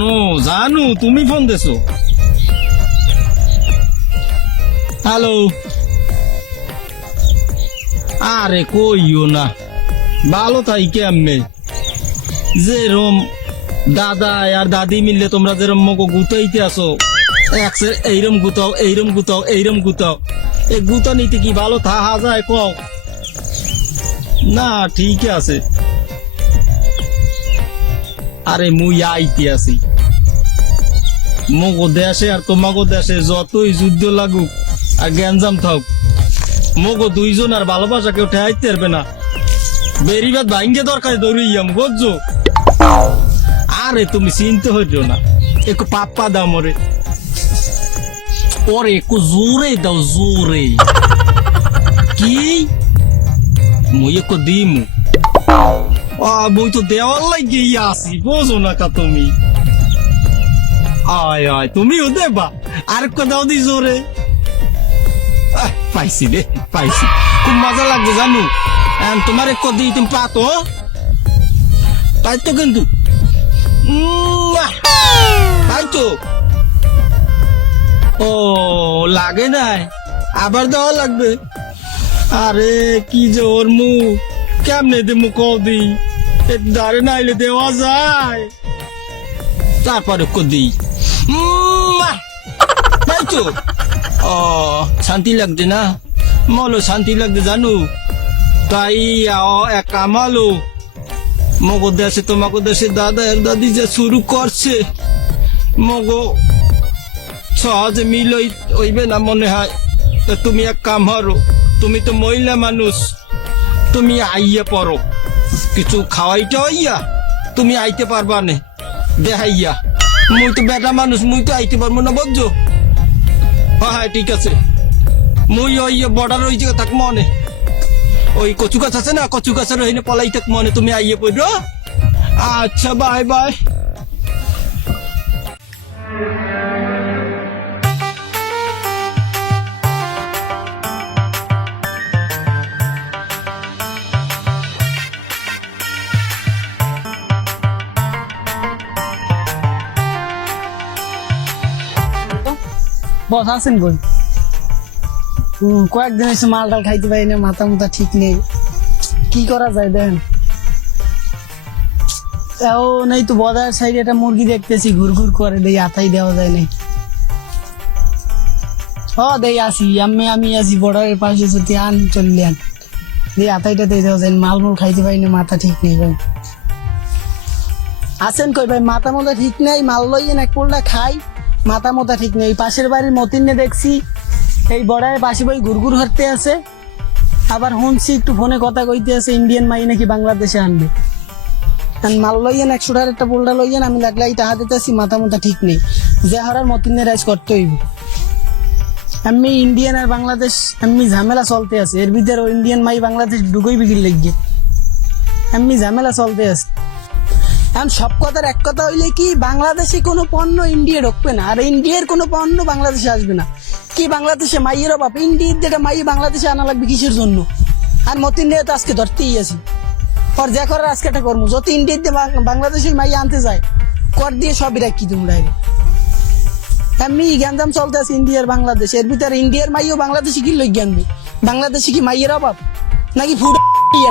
No জানু তুমি phone দেছো। Hello, আরে কইও না, ভালো তাই কেমনে? যেরম দাদা আর দাদি মিললে তোমরা যেরম মগো গুতাইতে আসো, এইরম গুতাও এইরম গুতাও এইরম গুতাও, এই গুতা নিতে কি ভালো থাকা যায় কও? না ঠিক আছে। আরে মুই আইতে আছি, মগো দেশে আর তোমাগো দেশে যতই যুদ্ধ লাগুক আর গ্যাঞ্জাম থাক, মগো দুইজন আর ভালোবাসা কেউ ঠেয়াইতে পারবে না। বেরিবাদ ভাঙ্গে দরকার দৌড়িয়াম বুঝছো? আরে তুমি চিন্তা হইছো না, একটু পাপ্পা দাও মরে, ওরে একটু জোরে দাও জোরে। কি মুই একটু দিমু? মুই তো দেওয়ার লাগিয়ে আসি, বোঝো না কা তুমি? আয় আয় তুমিও দেবা, আরেকটা দাও দি জোরে। পাইছি রে পাইছি, খুব মজা লাগবে জানো। তোমার এক দিই তুমি পাতো, তাই তো কিন্তু তাই তো। ও লাগে নাই, আবার দেওয়া লাগবে। আরে কি যে ওর মুখ, কেমনে দে মুখ দি, দাঁড়ে নাইলে দেওয়া যায়। তারপরে দিই, তাই তো। ও শান্তি লাগছে না, মলো শান্তি লাগছে জানো। তাই এক কামালো মগো দেশে তোমাকে দেশে দাদা আর দাদি যে শুরু করছে, মগো সহজে মিল হইবে না মনে হয়। তুমি এক কাম হারো, তুমি তো মহিলা মানুষ, তুমি আইয়া পড়ো, কিছু খাওয়াইটা হইয়া তুমি আইতে পারবা না দেখাইয়া। মুই তো বেটা মানুষ, মুই তো আইতে পারবো না বুঝছো? হ্যাঁ ঠিক আছে, মুই ওই বর্ডার ওই জায়গা থাক মনে, ওই কচু গাছ আছে না, কচু গাছের ওইখানে পলাই থাক মনে, তুমি আইয়ে পড়ো। আচ্ছা বাই বাই। বস আছেন কই? কয়েকদিন এসে মাল ডাল খাইতে পারি না, মাথা মুথা ঠিক নেই, কি করা যায় দেখেন। তাও নেই তো, বদার সাইডে একটা মুরগি দেখতেছি ঘুর ঘুর করে, দেই আতাই দেওয়া যায় নাই। দেই আসি আমি আসি বর্ডারের পাশে, যদি আন চললে আন, দেই আতাইটা দিয়ে দেওয়া যায়, মাল মুল খাইতে পারি না, মাথা ঠিক নেই ভাই। আছেন কই ভাই? মাথা মোথা ঠিক নেই, মাল লইয়েন এক পোলটা খাই, মাথা মোথা ঠিক নেই। পাশের বাড়ির মতিনে দেখছি এই বর্ডারের পাশে বই ঘুরঘুর হাঁটতে আছে, আবার শুনছি একটু ফোনে কথা কইতে আছে ইন্ডিয়ান মাই নাকি বাংলাদেশে আনবে। মাল লইয়েন 100 টাকার একটা পোলটা লইয়েন, আমি লাগলাই টাকা দিতেছি, মাথা মোথা ঠিক নেই, যে হারার মতিনে রাইজ করতে হইব। আমি ইন্ডিয়ান আর বাংলাদেশ আমি ঝামেলা চলতে আছে, এর ভিতরে ইন্ডিয়ান মাই বাংলাদেশ ঢুকই বিক্রি লাগিয়ে আমি ঝামেলা চলতে আছে। এখন সব কথার এক কথা হইলে কি, বাংলাদেশে কোনো পণ্য ইন্ডিয়া ঢুকবে না, আর ইন্ডিয়ার কোনো পণ্য বাংলাদেশে আসবে না। কি বাংলাদেশে মাইয়ের অভাব? ইন্ডিয়ার যেটা মাই বাংলাদেশে আনা লাগবে কিসের জন্য? আর মতিন নিয়ে তো আজকে ধরতেই আছি, পর যা করার আজকে একটা কর্ম, যত ইন্ডিয়ার দিয়ে বাংলাদেশে মাই আনতে যায় কর দিয়ে সবই রাখি তোমরা। এমনি গ্যাঞ্জাম চলতে আছে ইন্ডিয়ার বাংলাদেশ, এর ভিতরে ইন্ডিয়ার মাইও বাংলাদেশে কি লই আনবে? বাংলাদেশে কি মাইয়ের অভাব নাকি ফুড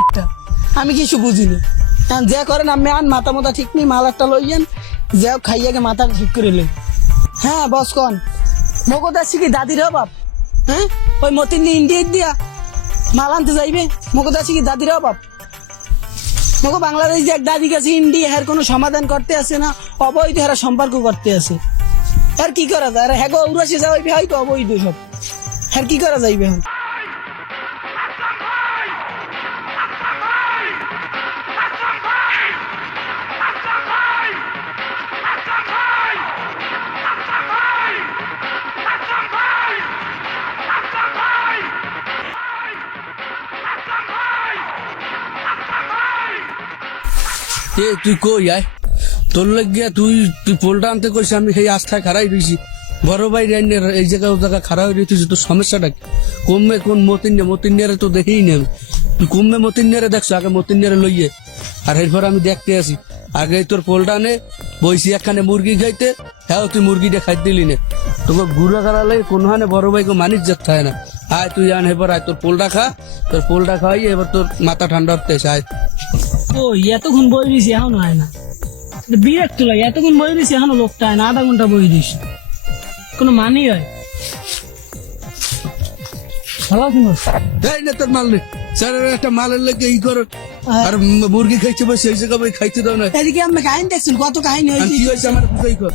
একটা? আমি কিছু বুঝিনি। যা করেন আমি আন, মাথা মোথা ঠিক নেই, মাল একটা লইয়েন, যাও খাইয়াকে মাথা ঠিক করে লই। হ্যাঁ বস কন, মগো দাসি কি দাদির অভাব? হ্যাঁ ওই মতিন ইন্ডিয়া দিয়া মাল আনতে যাইবে, মগো দাসি কি দাদির অভাব? মগো বাংলাদেশ যে এক দাদি কাছে ইন্ডিয়া এর কোনো সমাধান করতে আসে না, অবৈধ এরা সম্পর্ক করতে আসে। আর কি করা যায়? হ্যাঁ গো উড়াশি যাওয়াইবে হয়তো অবৈধ সব, আর কি করা যাইবে এখন? তুই কই আয়, তোর লাগিয়া তুই পোলটা আনতে কইস, আমি সেই আস্থায় খারাই রয়েছি। বড় ভাই রাইনের এই জায়গা ও জায়গা খারাপ হয়ে রয়েছিস, তোর সমস্যাটা কি? কমবে কোন মতিনিয়ারে তো দেখেই নি আমি। তুই কমবে মতিনিয়ারে দেখছো, আগে মতিনিয়ারে লইয়ে, আর এরপর আমি দেখতে আসি আগে তোর পোলটা নে বইসি একখানে মুরগি খাইতে, হ্যাঁ তুই মুরগিটা খাই দিলি নে, তোকে ঘুরে গাড়ালে কোনো হানে বড় ভাইকে মানিস যেতে হয় না। আয় তুই আন এবার, আয় তোর পোলটা খা, তোর পোলটা খাই এবার তোর মাথা ঠান্ডা হতে আয়। ও এতক্ষণ বই দিছি এখনো হয় না, বিরক্ত লাগে, এতক্ষণ বই দিছি এখনো লোকটা হয় না, আধা ঘন্টা বই দিস কোনো মানি হয়। ভালো আছি এই নে তোর মাল নে, স্যার একটা মালের লেগে ই কর, আর মুরগি খাইছে বসে এই জায়গা খাইতে দাও না। এদিকে আমি কাহিনী দেখছেন, কত কাহিনী আর হয়েছে, কি হয়েছে আমার বুঝাই কর,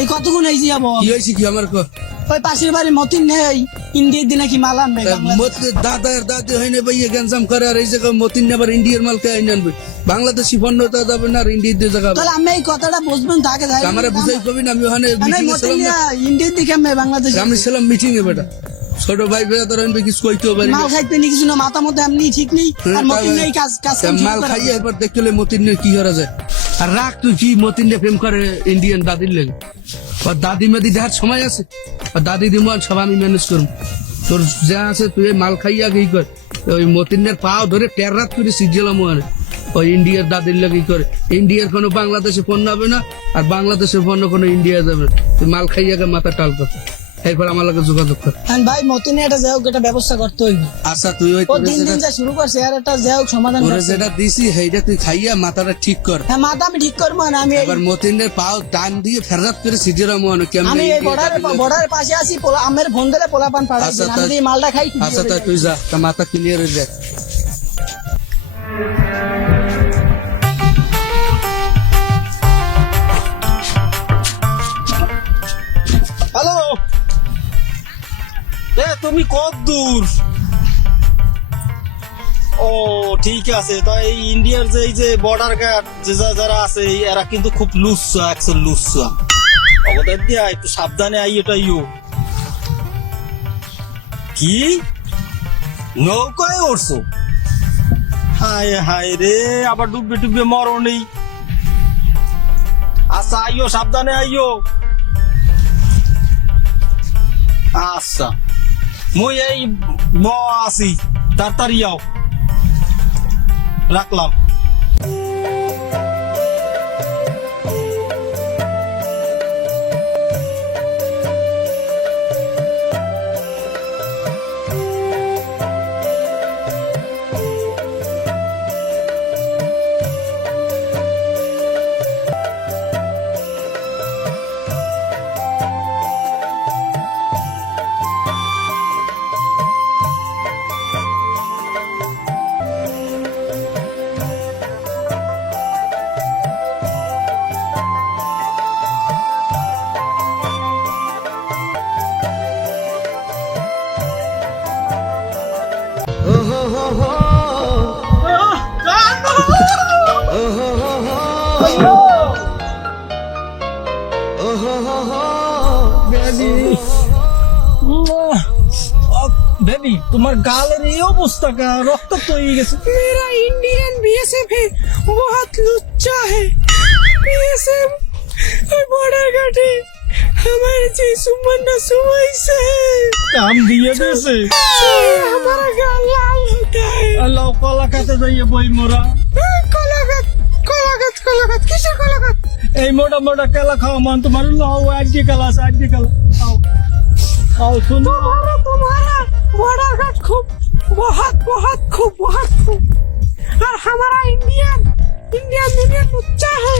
এই কতক্ষণ হয়েছি যাবো। কি হয়েছে কি আমার কর। ওই পাশের বাড়ি মতিন নেই, ইন্ডিয়ার দিনে কি মাল আনবে বাংলাদেশ। দাদার দাদি হয় না ভাইয়া গ্যাঞ্জাম করে, আর এই জায়গায় মতিন আবার ইন্ডিয়ার মাল কে আনবে, বাংলাদেশি পণ্য তো যাবে না, আর ইন্ডিয়ার দিয়ে জায়গা। তাহলে আমি এই কথাটা বুঝবেন তাকে আমার বুঝাই কবি না, আমি ওখানে মিটিং এ ছিলাম না, ইন্ডিয়ার দিকে আমি বাংলাদেশ আমি ছিলাম মিটিং এ বেটা, ছোট ভাই বেটা আমি কিছু কইতেও পারি মাল খাইতে নি কিছু না, মাথা মতো এমনি ঠিক নেই, আর মতিন নেই কাজ কাজ কাম শুরু মাল করা। খাইয়ে এবার দেখলে মতিন কি করা যায়। আর রাখ তুই কি মতিন প্রেম করে ইন্ডিয়ান দাদির লেগে, আর দাদি মাদি দেখার সময় আছে, আর দাদি দিমান সব আমি ম্যানেজ করব, তোর যা আছে তুই মাল খাইয়া গই কর, ওই মতিনের পাও ধরে টের রাত করে সিজলাম ওখানে, ওই ইন্ডিয়ার দাদির লেগে করে, ইন্ডিয়ার কোনো বাংলাদেশে পণ্য হবে না, আর বাংলাদেশের পণ্য কোনো ইন্ডিয়া যাবে না, তুই মাল খাইয়া মাথা টাল কর, এরপর আমার লগে যোগাযোগ কর। ভাই মতিনে এটা যাই হোক, এটা ব্যবস্থা করতে হইবে। আচ্ছা তুই ওই ও দিন দিন যা শুরু করছে, আর একটা যাই হোক সমাধান তোরে করছে। যেটা দিছি সেইটা তুই খাইয়া মাথাটা ঠিক কর। হ্যাঁ মাথা আমি ঠিক করবো না, আমি এবার মতিনের পাও টান দিয়ে ফেরত করে সিজরা মনে আমি এই বর্ডারের পাশে আছি, আমের ফোন দিলে পোলাপান পাড়াই আচ্ছা, আমি যদি এই মালটা খাই। আচ্ছা তাই তুই যা, তা মাথা ক্লিয়ার হয়ে যায়। হ্যালো, তুমি কত দূর? ও ঠিক আছে, তাই এই ইন্ডিয়ার যে এই যে বর্ডার গার্ড যে যারা আছে এরা কিন্তু খুব লুচ্ছা, একশো লুচ্ছা, ওদের দিয়া একটু সাবধানে আই, এটা ইউ কি নৌকায় উঠছো? হায় হায় রে, আবার ডুববে ডুববে মরো নেই। আচ্ছা আইও, সাবধানে আইও। আচ্ছা মুই এই আছি, তাড়াতাড়ি আও, রাখলাম। বেবি তোমার গালের এই অবস্থা, রক্তাক্ত হয়ে গেছে। मेरा इंडियन बीएसएफ है, बहुत लुच्चा है। बीएसएफ बॉर्डर गार्ड हमारे से सुमन सुमई से কাম দিয়ে দিয়েছে। हमारा गाल लाल होता है। আল্লাহ কলা খাতে যাইয়ে বই মোরা। कोलागत कोलागत कोलागत किसर कोलागत? এই মোটা মোটা কেলা খাওয়া মান তোমার লাও, আজকে কালা আছে, আজকে কালা খাও খাও। শুনো तुम्हारा बॉर्डर गार्ड खूब बहुत बहुत खूब बहुत खूब, और हमारा इंडियन इंडियन इंडियन लुच्चा है।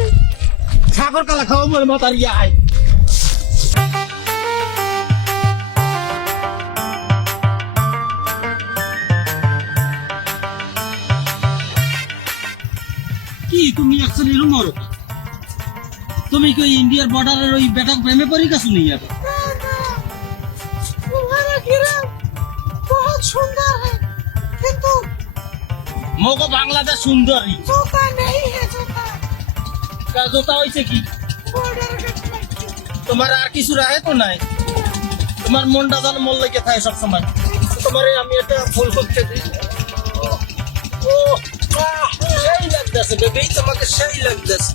সাগর কালা খাওয়া মোর মাথার ইয়ে আয়। কি তুমি অ্যাকচুয়ালি রুমর, তুমি কি ইন্ডিয়ার বর্ডারের ওই বেটা প্রেমে পড়ি গেছো নি? আর तुम्हारा गिराम बहुत सुंदर है, किंतु মগো বাংলাদেশ সুন্দরী, जूता नहीं है जूता। জোতা হয়েছে কি? बॉर्डर गार्ड তোমার আর কিছু রাহে তো নাই, তোমার মনটা যেন মন লেগে থাকে সবসময়। তোমার আমি একটা ফুল করতে দিই। ও সেই লাগতেছে বেবি, তোমাকে সেই লাগতেছে।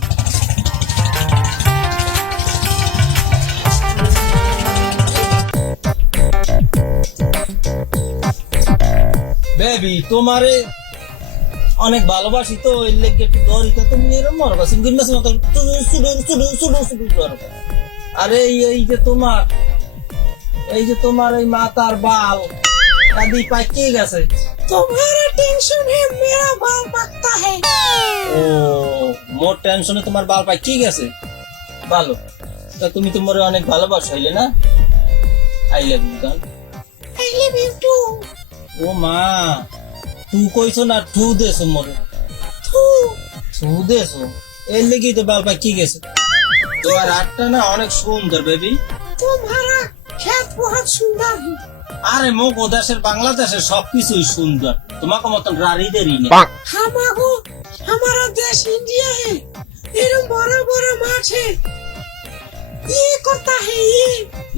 বেবি তোমারে অনেক ভালোবাসি তো এর লেগে একটু ধরি তো তুমি এরকম মনে করছো গিন্নাস মতো শুধু করো। আরে এই যে তোমার এই মাথার বাল দাদি পাকিয়ে গেছে। तुम्हारा टेंशन है मेरा बाल पकता है। ও মোর টেনশনে তোমার বাল পাকিয়ে গেছে। ভালো, তা তুমি তো মোরে অনেক ভালোবাসো হইলে না? আই লাভ ইউ গান। I love you too. ও মা, তুই কইছো না টু দেছো মোরে? টু দেছো, এর লেগেই তো বাল পাকিয়ে গেছে। তোমার হাতটা না অনেক সুন্দর বেবি। तुम्हारा खेत बहुत सुंदर है। আরে মো দেশের বাংলাদেশের সবকিছুই সুন্দর, তোমাকে মতন রাড়িদেরই নেই। हमारो हमारा देश इंडिया है। इरम बड़ा बड़ा माछ है। ये करता है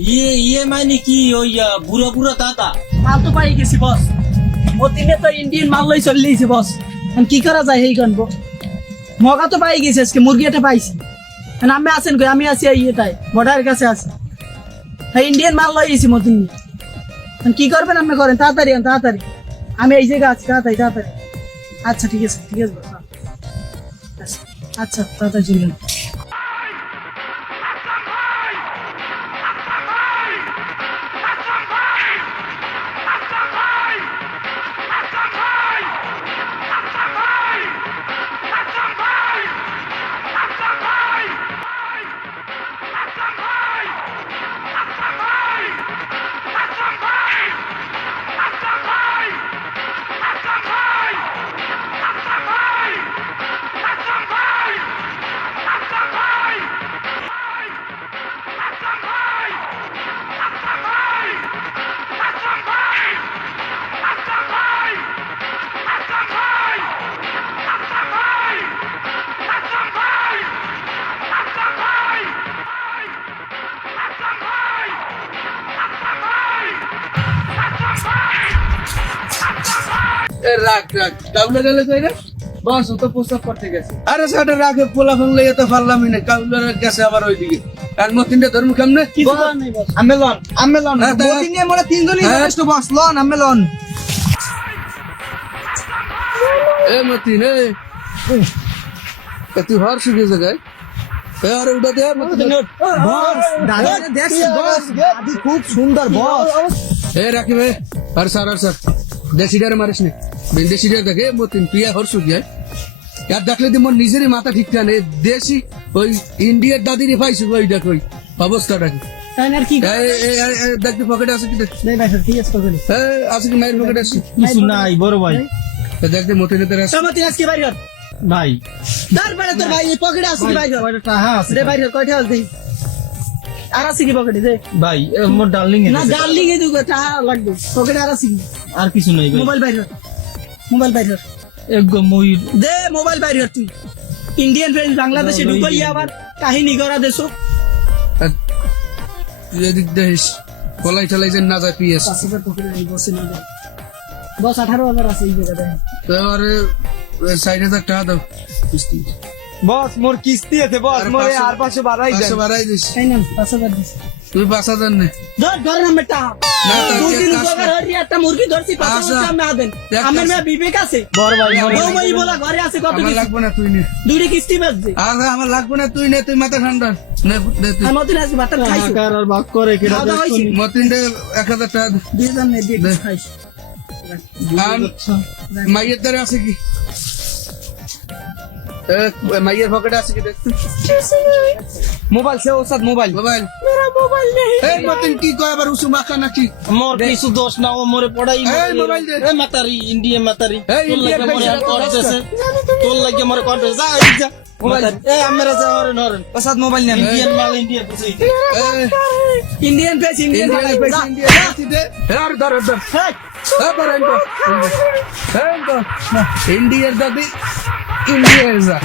ইয়ে মানে কি ওই বুড়া বুড়া দাদা? মাল তো পাই গেছি বস। মতিনে তো ইন্ডিয়ান মাল লই চললেইছে বস। এখন কি করা যায় এই গনবো? মগা তো পাই গেছে, আজকে মুরগিটা পাইছি। এখন আমি আছেন কই? আমি আছি এই এটাই বর্ডারের কাছে আছি। হ্যাঁ ইন্ডিয়ান মাল লই গেছি মতিনে। এখন কি করবেন আপনি? করেন তাড়াতাড়ি তাড়াতাড়ি। আমি এই জায়গায় আছি, তাড়াতাড়ি তাড়াতাড়ি। আচ্ছা ঠিক আছে বস। আচ্ছা তাড়াতাড়ি চলুন। রাখ কাউলে গেলে কই রে? বস ও তো প্রস্তাব করতে গেছে। আরে সেটা রাখে পোলা ফোন লইয়া তো পারলামই না, কাউলে গেছে আবার ওইদিকে। আর মতিনটা ধর্ম কেমনে? কিছু করার নেই বস। আমেলন হ্যাঁ, তা- মতিন নিয়ে মোরা তিনজনই হ্যাঁ। যথেষ্ট বস লন আমেলন এ মতিন তুই হর শিখে জায়গায় আরে উঠা দে মতিন। বস দাদা দেখছি বস দাদি খুব সুন্দর বস এ রাখি ভাই, আর স্যার দেশিডারে মারিস নে, বিদেশিডার দেখে মতিন তুই হর শুকিয়ে আর দেখলে দি মোর নিজেরই মাথা ঠিক না। দেশি ওই ইন্ডিয়ার দাদিরই পাইছি ওই দেখ ওই অবস্থাটা কি। তাই না? আর কি দেখবি পকেটে আছে কি দেখ? নেই ভাই স্যার, ঠিক আছে পকেটে। আছে কি মায়ের পকেটে আছে? কিছু নাই বড় ভাই। দেখবি মতিনের আছে। সামতি আজকে বাইরে হট। ভাই তারপরে তোর ভাই এই পকেটে আছে কি বাইরে হট? কয়টা টাকা আছে? রে বাইরে কয়টা আছে দেই। আর আছে কি পকেটে দে? ভাই মোর ডার্লিং না ডার্লিং এ দুগো টাকা লাগবে। পকেটে আর আছে কি? আর কিছু নাই ভাই। মোবাইল বাইরে হট। মোবাইল বাইরে হট। একদম মই দে মোবাইল বাইরে হট তুই। ইন্ডিয়ান ফ্রেন্ড বাংলাদেশে ঢুকাই আবার কাহিনী করা দেশো। আর তুই এদিক দেখিস কলাই টলাই যেন না যায় পিএস। 5,000 পকেটে এই বসে না যায়। বস 18,000 আছে এই জায়গাতে। তো আর 60,000 টাকা দাও কিস্তি। বস মোর কিস্তি আছে বস আর মোরে 500 আর 500 বাড়াই দেন 500 বাড়াই দিস। তাই না 5,000 দিস। তুই 5,000 নে। ধর ধর নাম্বার টাকা। না, তা দুই তুই দিন এক কাজ উপকার কর। হরি একটা মুরগি ধরছি 5,000 আচ্ছা। টাকা মে দেন। এক আমার কাজ- মেয়ে বিবেক আছে। বড় ভাই বৌমাই বলা ঘরে আছে কত আমার দিন। লাগবে না তুই নে। দুইটা কিস্তি বাজছে। আরে আমার লাগবে না তুই নে, তুই মাথা ঠান্ডা নে দে তুই। আর মতিন আজকে ভাতটা খাইছো। টাকা আর ভাগ করে কেডা খাওয়া দাওয়া হয়েছে? মতিন দে 1,000 টাকা দে। 2,000 নে দিয়ে দে। খাইছো। আর মাইয়ের দ্বারা আছে কি? মাইয়ের পকেটে আছে কি দেখ তুই। মোবাইল সে ওস্তাদ মোবাইল মোবাইল मेरा मोबाइल नहीं এই মতিন কি কয় আবার উসু মাখা নাকি? মোর কিছু দোষ না, ও মোরে পড়াই এই মোবাইল দে। এ মাতারি ইন্ডিয়া মাতারি এই তোর ইন্ডিয়ার লাগে মোরে পয়সা আর করতেছে, তোর লাগে মোরে করতেছে। যা এই যা মোবাইল। মাতারি। এ আমরা যা হরেন ওস্তাদ মোবাইল নেন ইন্ডিয়ান মাল ইন্ডিয়া বুঝি। এই इंडियन पे इंडियन ইন্ডিয়ার পয়সা ইন্ডিয়া আছে দে। আর ধর ধর ইন্ডিয়ার দাদি ইন্ডিয়ার যা